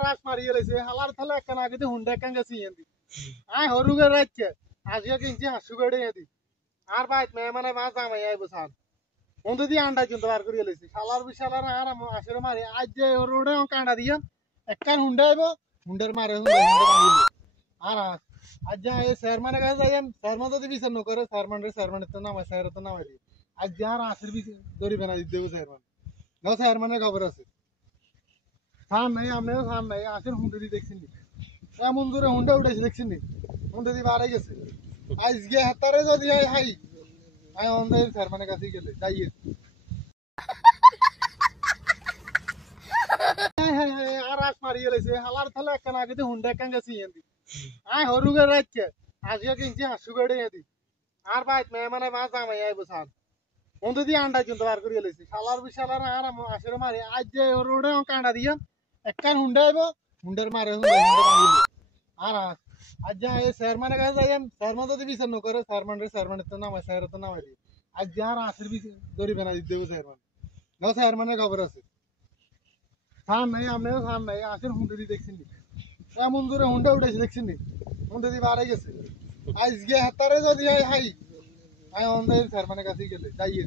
রাস মারিয়ে লেছে হালার থালে একখান আগে দিয়ে হুন্ডা একখান গেছি এদি আয় হরুগে রাখছে আজকে কিনছি হাসু গড়ে এদি আর বাইত মেহমানে মা জামাই আইব সান বন্ধু দিয়ে আন্ডা কিন্তু বার করিয়ে লেছি শালার বিশালার আর আসলে মারি আজ যে রোডে কাঁডা দিয়া একখান হুন্ডা আইব হুন্ডার মারে আর আজ যা এই চেয়ারম্যানের কাছে যাই চেয়ারম্যান যদি বিচার নকরে চেয়ারম্যানের তো নামাই চেয়ারের তো নামাই দিই আজ যে আর আসির দড়ি বেনা দিতে দেবো চেয়ারম্যান না চেয়ারম্যানের খবর আছে সান নাই আমনেও সান নাই আসের হুন্ডা দিয়ে দেখছেন এমন দূরে হুন্ডা উঠেছে দেখছেন হুন্ডা দিয়ে বাড়াই গেছে আজকে হাতারে যদি হাই আই অন্ধাই চেয়ারম্যানের কাছে গেলে যাইয়ে আর রাস মারিয়ে লেছে হালার থালে একখান আগে দিয়ে হুন্ডা একখান গেছি এদি আয় হরুগে রাখছে আজকে কিনছি হাসু গড়ে এদি আর বাইত মেহমানে মা জামাই আইব সান বন্ধু দিয়ে আন্ডা কিন্তু বার করিয়ে লেছি শালার বিশালার আর আসলে মারি আজ যে রোডে কাঁডা দিয়া একখান হুন্ডা আইব হুন্ডার মারে আর আজ যা এই চেয়ারম্যানের কাছে যাই চেয়ারম্যান যদি বিচার নকরে চেয়ারম্যানের তো নামাই চেয়ারের তো নামাই দিই আজ যে আর আসির দড়ি বেনা দিতে দেবো চেয়ারম্যান না চেয়ারম্যানের খবর আছে সান নাই আমনেও সান নাই আসের হুন্ডা দিয়ে দেখছেন এমন দূরে হুন্ডা উঠেছে দেখছেন হুন্ডা দিয়ে বাড়াই গেছে আজকে হাতারে যদি হাই আই অন্ধাই চেয়ারম্যানের কাছে গেলে যাইয়ে